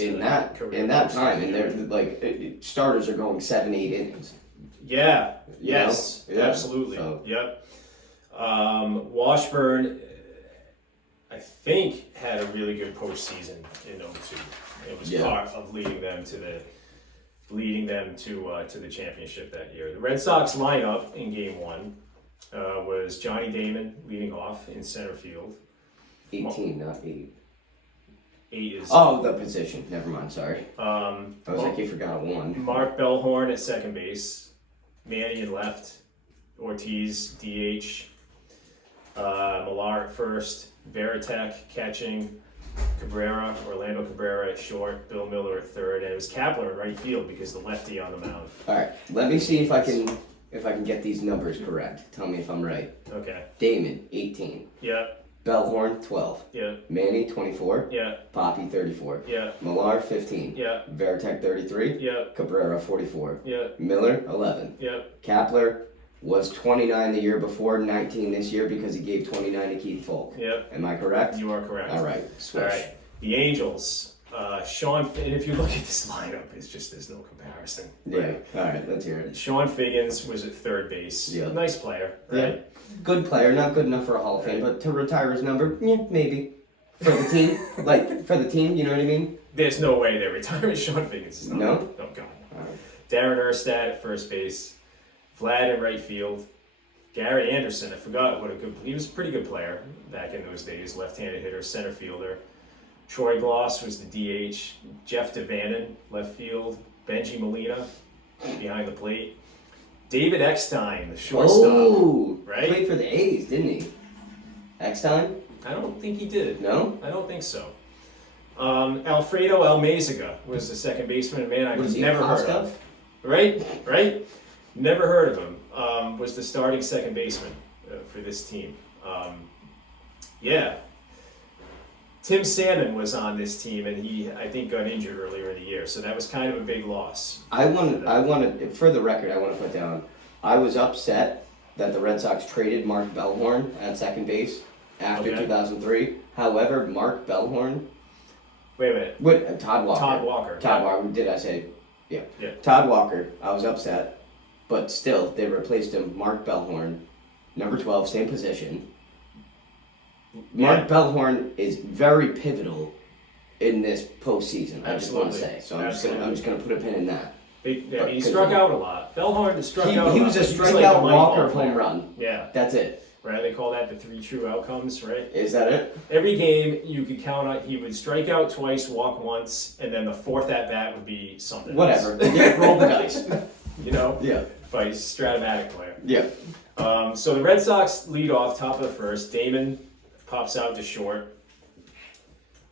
In that time, and they're like starters are going 7-8 innings. Yeah. You Yes. know? Yeah. Absolutely. So- Yep. Washburn, I think, had a really good postseason in 02. It was Yeah. part of leading them to the championship that year. The Red Sox lineup in Game 1 was Johnny Damon leading off in center field. 18, not 8. 8 is Oh, the position. Never mind. Sorry. I was Mar- like, you forgot 1. Mark Bellhorn at second base, Manny in left, Ortiz DH, Millar at first, Veritek catching, Orlando Cabrera at short, Bill Miller at third, and it was Kapler in right field because the lefty on the mound. All right. Let me see if I can get these numbers correct. Tell me if I'm right. Okay. Damon 18. Yeah. Bellhorn 12. Yeah. Manny 24. Yeah. Poppy 34. Yeah. Millar 15. Yeah. Veritek 33. Yeah. Cabrera 44. Yeah. Miller 11. Yeah. Kapler was 29 the year before, 19 this year because he gave 29 to Keith Folk. Yeah. Am I correct? You are correct. All right, switch. All right. The Angels. Sean, and if you look at this lineup, there's no comparison. Yeah. All right, let's hear it. Sean Figgins was at third base. Yeah. Nice player, right? Yeah. Good player, not good enough for a Hall of Fame, but to retire his number, yeah, maybe. For the team, you know what I mean? There's no way they're retiring Sean Figgins. Is not. No? Oh, God. All right. Darren Erstad at first base. Vlad in right field. Gary Anderson, I forgot he was a pretty good player back in those days. Left-handed hitter, center fielder. Troy Gloss was the DH. Jeff Devannon, left field. Benji Molina behind the plate. David Eckstein, the shortstop. Oh, right? Played for the A's, didn't he? Eckstein? I don't think he did. No? I don't think so. Alfredo Almezaga was the second baseman, a man I've Was he never heard Costa? of. Right? Never heard of him. Was the starting second baseman for this team. Yeah. Tim Salmon was on this team, and he, I think, got injured earlier in the year, so that was kind of a big loss. I wanted, for the record, I want to put down, I was upset that the Red Sox traded Mark Bellhorn at second base after Okay. 2003. However, Mark Bellhorn, Wait a minute. what Todd Walker. Todd Walker. Todd Walker. Did I say? Yeah. Yeah. Todd Walker. I was upset, but still, they replaced him. Mark Bellhorn, number 12, same position. Mark Bellhorn is very pivotal in this postseason. I just want to Absolutely. say. So I'm just gonna put a pin in that. He struck out a lot. Bellhorn struck out a lot. He was a like strikeout Moneyball Walker player. home run. Yeah. That's it. Right? They call that the 3 true outcomes, right? Is that it? Every game you could count on, he would strike out twice, walk once, and then the fourth at bat would be something Whatever. else. Yeah, roll the dice. You know? Yeah. But he's a Stratomatic player. Yeah. So the Red Sox lead off top of the first. Damon pops out to short.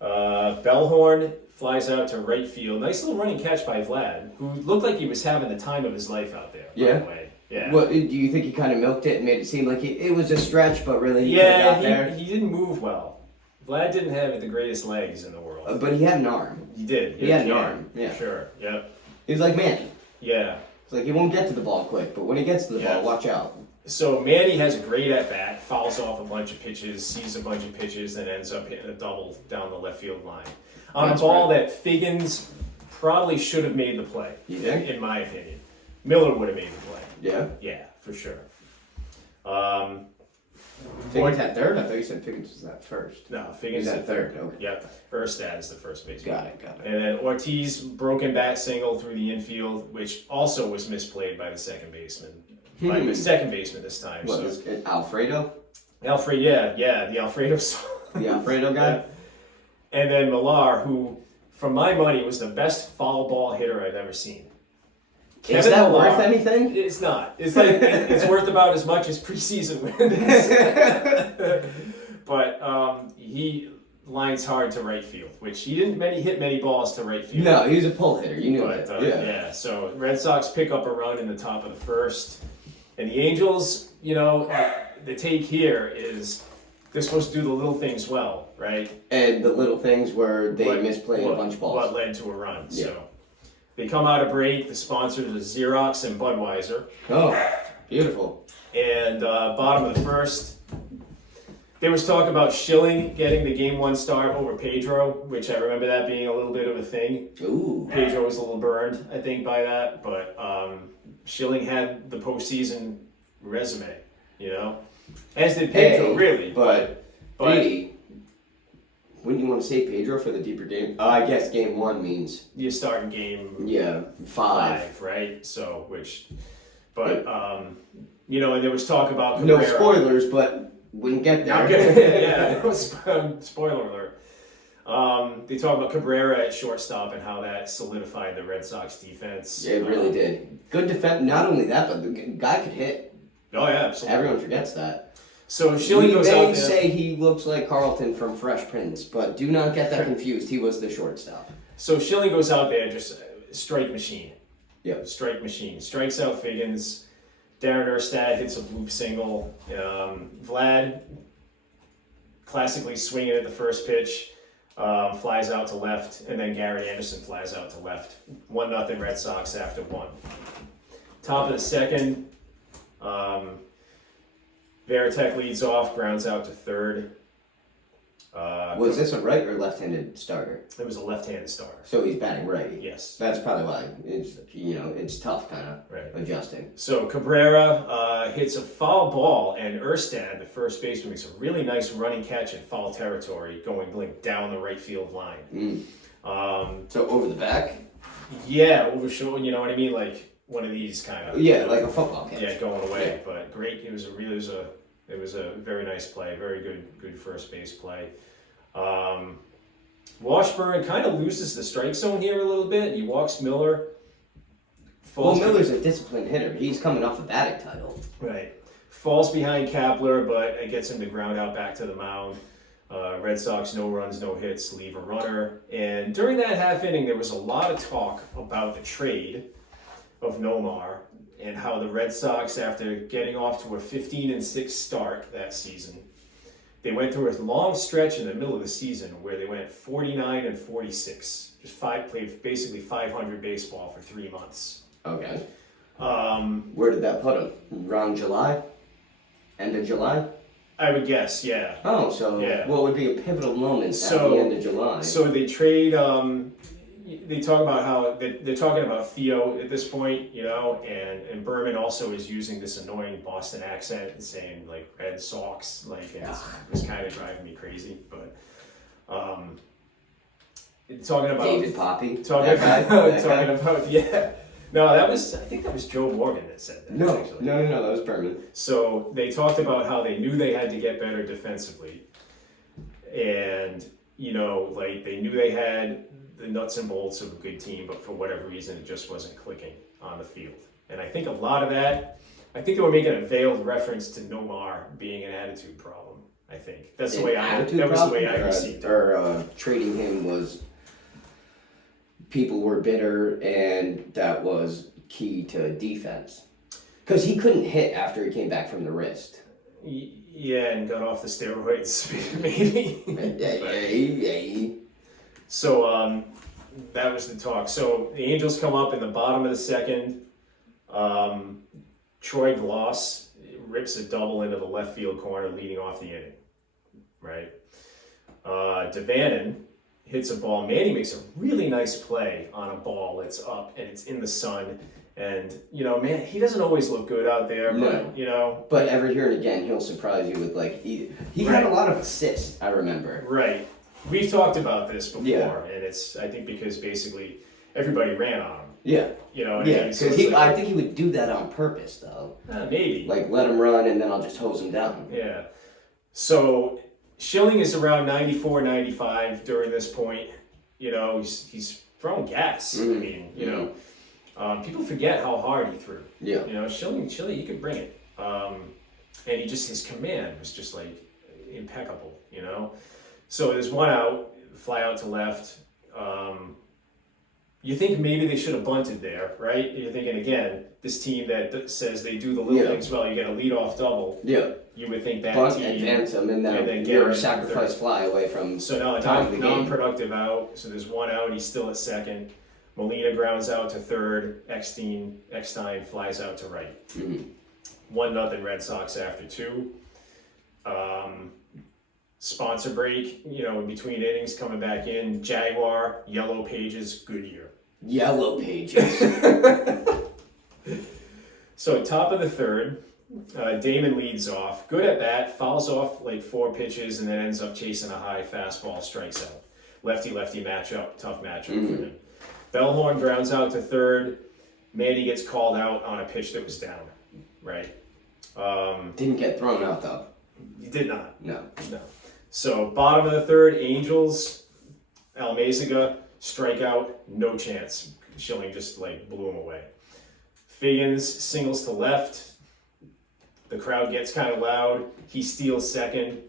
Bellhorn flies out to right field. Nice little running catch by Vlad, who looked like he was having the time of his life out there. By Yeah. the way. Yeah. What do you think he kind of milked it and made it seem like it was a stretch, but really he could've got there? He didn't move well. Vlad didn't have the greatest legs in the world. But he had an arm. He did. He had an arm. Yeah. Sure. Yep. He was like Manny. Yeah. It's like he won't get to the ball quick, but when he gets to the Yeah. ball, watch out. So Manny has a great at bat, fouls off a bunch of pitches, sees a bunch of pitches, and ends up hitting a double down the left field line on That's a ball that Figgins probably should have made the play. You think? In my opinion, Miller would have made the play. Yeah. Yeah, for sure. Figgins had third? I thought you said Figgins was at first. No, He Figgins was at at third. Okay. Yep, Erstad is the first baseman. Got it. And then Ortiz broken bat single through the infield, which also was misplayed by the second baseman. By the second baseman this time. What so was it? Alfredo? Alfred, yeah, the Alfredo song. The Alfredo guy? Yeah. And then Millar, who, for my money, was the best foul ball hitter I've ever seen. Is Kevin that Millar- worth anything? It's not. It's like it's worth about as much as preseason wins. But he lines hard to right field, which he didn't hit many balls to right field. No, he was a pull hitter. You knew But that. yeah, so Red Sox pick up a run in the top of the first, and the Angels, the take here is they're supposed to do the little things well, right? And the little things where they misplayed a what- bunch of balls. What led to a run? Yeah. So they come out of break. The sponsors are Xerox and Budweiser, Oh, beautiful. and bottom of the first. There was talk about Schilling getting the game one start over Pedro, which I remember that being a little bit of a thing. Ooh. Pedro was a little burned, I think, by that, but Schilling had the postseason resume, as did Pedro, really. But, but hey, wouldn't you want to say Pedro for the deeper game? I guess game one means, you start in game yeah, five. right? So, and there was talk about No Cabrera. spoilers, but wouldn't get there. Okay. Yeah, spoiler alert. They talk about Cabrera at shortstop and how that solidified the Red Sox defense. Yeah, it really did. Good defense. Not only that, but the guy could hit. Oh yeah, absolutely. Everyone forgets that. So Schilling We goes out may there. say he looks like Carlton from Fresh Prince, but do not get that confused. He was the shortstop. So Schilling goes out there, just strike machine. Yep. Strike machine. Strikes out Figgins. Darren Erstad hits a bloop single. Vlad, classically swinging at the first pitch, flies out to left, and then Garrett Anderson flies out to left. 1-0 Red Sox after one. Top of the second, Veritek leads off, grounds out to third. Was this a right or left-handed starter? It was a left-handed starter. So he's batting right. Yes. That's probably why it's tough kind of Right. adjusting. So Cabrera hits a foul ball, and Erstad, the first baseman, makes a really nice running catch in foul territory, going like down the right field line. So over the back? Yeah, over shoulder. You know what I mean? Like one of these kind of. Yeah, like a football catch. Yeah, going away. But great. It was a very nice play. Very good first base play. Washburn kind of loses the strike zone here a little bit. He walks Miller. Well, Miller's a disciplined hitter. He's coming off a batting title. Right. Falls behind Kapler, but it gets him to ground out back to the mound. Red Sox, no runs, no hits, leave a runner. And during that half inning, there was a lot of talk about the trade of Nomar and how the Red Sox, after getting off to a 15-6 start that season, they went through a long stretch in the middle of the season where they went 49-46. Just played basically 500 baseball for 3 months. Okay. Where did that put him? Around July? End of July? I would guess, yeah. Oh, so Yeah. what would be a pivotal moment at So- the end of July? So they trade. They talk about how they're talking about Theo at this point, you know, and Berman also is using this annoying Boston accent and saying like Red Sox, like, and it's kind of driving me crazy. But talking about David Poppy. talking That guy? about That guy? yeah. No, I think that was Joe Morgan that said that. No, actually. no, that was Berman. So they talked about how they knew they had to get better defensively. And, you know, like they knew they had the nuts and bolts of a good team, but for whatever reason, it just wasn't clicking on the field. And I think a lot of that, I think they were making a veiled reference to Nomar being an attitude problem. I think that's the way I received it. Or trading him was people were bitter, and that was key to defense because he couldn't hit after he came back from the wrist. Yeah, and got off the steroids, maybe. Hey. So that was the talk. So the Angels come up in the bottom of the second. Troy Gloss rips a double into the left field corner, leading off the inning. Right. Devannon hits a ball. Manny makes a really nice play on a ball that's up and it's in the sun. And, you know, man, he doesn't always look good out there, but, No. you know. But every here and again, he'll surprise you with, like, he had a lot of assists, I remember. Right. We've talked about this before, Yeah. and it's, I think, because basically everybody ran on him. Yeah. You know what I Yeah, mean? So because it's I like, think he would do that on purpose, though. maybe. Like, let him run, and then I'll just hose him down. Yeah. So Schilling is around 94, 95 during this point. You know, he's throwing gas. I mean, you know, people forget how hard he threw. Yeah. You know, Schilling, he could bring it. And his command was just like impeccable, you know? So there's one out, fly out to left. You think maybe they should have bunted there, right? You're thinking, again, this team that says they do the little things well, you get a leadoff double. Yeah. You would think that Bunt, team. advance him, and then get you're rid of sacrifice third. fly away from So now tying the game. non-productive out. So there's one out. He's still at second. Molina grounds out to third. Eckstein flies out to right. 1-0 Red Sox after 2. Sponsor break. You know, in between innings, coming back in. Jaguar, Yellow Pages, Goodyear. Yellow Pages. So top of the third, Damon leads off. Good at bat, fouls off like 4 pitches, and then ends up chasing a high fastball, strikes out. Lefty-lefty matchup, tough matchup for him. Bellhorn grounds out to third. Manny gets called out on a pitch that was down, right? Didn't get thrown out, though. He did not. No. So bottom of the third, Angels, Almezaga, strikeout, no chance. Schilling just like blew him away. Figgins singles to left. The crowd gets kind of loud. He steals second.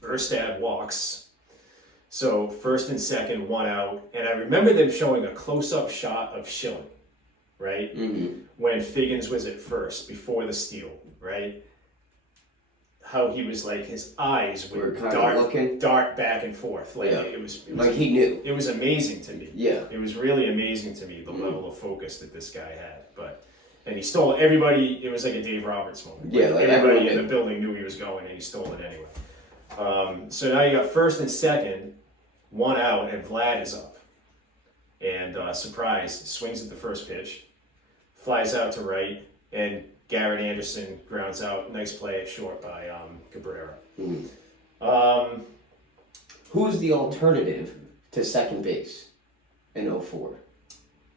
Erstad walks. So first and second, 1 out. And I remember them showing a close-up shot of Schilling, right? When Figgins was at first, before the steal, right? How he was like, his eyes Were would kind of looking. dart back and forth. Like Yeah. it was Like he knew. it was amazing to me. Yeah. It was really amazing to me, the level of focus that this guy had. And he stole everybody. It was like a Dave Roberts moment. Yeah, like everybody everyone in the knew. building knew he was going, and he stole it anyway. So now you got first and second, 1 out, and Vlad is up. And surprise, swings at the first pitch, flies out to right, and Garrett Anderson grounds out. Nice play at short by Cabrera. Who's the alternative to second base in 04?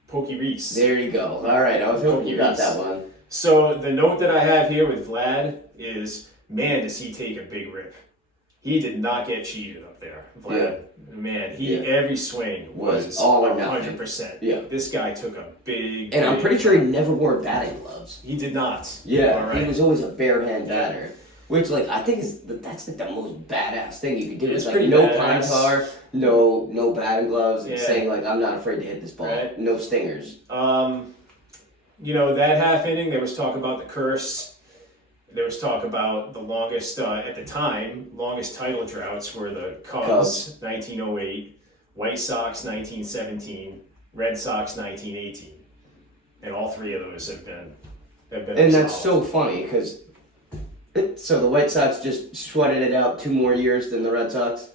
Pokey Reese. There you go. All right, I was hoping you got that one. So the note that I have here with Vlad is, man, does he take a big rip. He did not get cheated up there. Vlad, man, every swing was all or nothing. 100%. Yeah. This guy took a big... And I'm pretty sure he never wore batting gloves. He did not. Yeah, All right. he was always a bare hand batter. Which, like, I think that's the most badass thing you could do. It's It's like pretty no badass. pine tar, no batting gloves, and Yeah. saying like I'm not afraid to hit this ball. Right. No stingers. You know, that half inning, there was talk about the curse. There was talk about the longest, at the time, longest title droughts were the Cubs. 1908, White Sox, 1917, Red Sox, 1918. And all 3 of those have been And that's absolved. so funny because So the White Sox just sweated it out 2 more years than the Red Sox?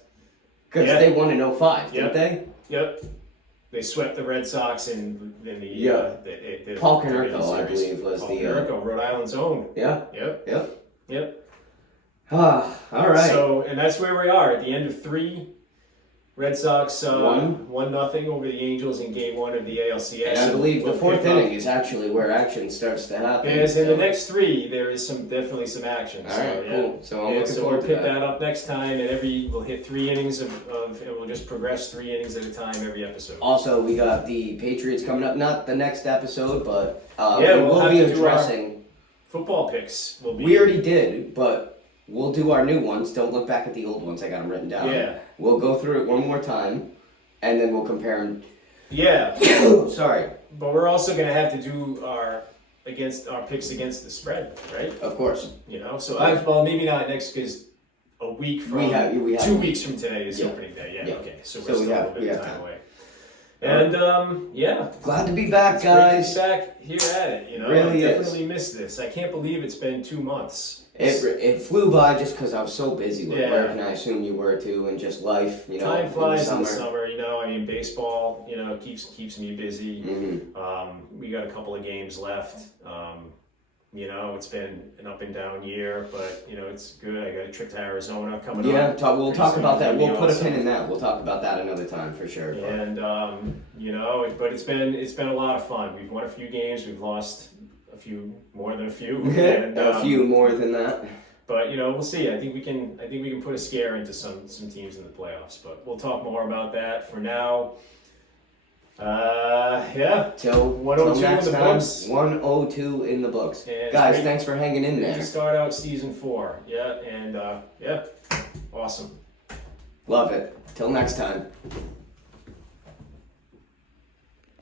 Because Yeah. they won in 05, didn't Yep. they? Yep. They swept the Red Sox in the Yeah. the Paul Division Konerko, I Series. believe, was Paul the... Konerko, Rhode Island's own. Yeah, Yep. yep. Yep. Ah, all right. So, and that's where we are at the end of 3. Red Sox Won. 1-0 over the Angels in Game 1 of the ALCS. and I believe the We'll 4th pick up- inning is actually where action starts to happen. Yes, in so- the next 3, there is definitely some action. All right, so, yeah. cool. So I'm Yeah, looking so forward we'll to pick that. that up next time, and we'll hit 3 innings of, and we'll just progress 3 innings at a time every episode. Also, we got the Patriots coming up. Not the next episode, but Yeah, we we'll will have be to do our- addressing. Football picks will be. We already did, but we'll do our new ones. Don't look back at the old ones. I got them written down. Yeah. We'll go through it one more time, and then we'll compare them. Yeah, Sorry. but we're also gonna have to do our picks against the spread, right? Of course. You know, so well, maybe not next because a week from We have 2 weeks from today is Yeah. opening day. Yeah, Yeah. okay, so we're So still we a have- little we bit of have time time. away. And yeah, Glad to be back, it's great to guys. be back here at it. You know, Really I is. definitely missed this. I can't believe it's been 2 months. It flew by just because I was so busy with Yeah. work, and I assume you were too, and just life, you know. Time flies in the summer. summer. You know, I mean, baseball. You know, keeps me busy. Mhm. We got a couple of games left. You know, it's been an up and down year, but you know, it's good. I got a trip to Arizona coming Yeah, up. we'll Pretty talk soon. about that. It'll be We'll put a awesome. pin in that. We'll talk about that another time for sure. but- And you know, but it's been a lot of fun. We've won a few games. We've lost a few, more than a few. And, a few more than that. But you know, we'll see. I think we can put a scare into some teams in the playoffs. But we'll talk more about that. For now, yeah. Till 102 next in the time, books. 102 in the books. And it's Guys, great- thanks for hanging in great there. to start out season 4. Yeah, and yeah, awesome. Love it. Till next time.